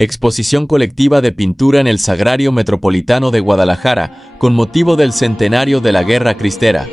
Exposición colectiva de pintura en el Sagrario Metropolitano de Guadalajara, con motivo del centenario de la Guerra Cristera.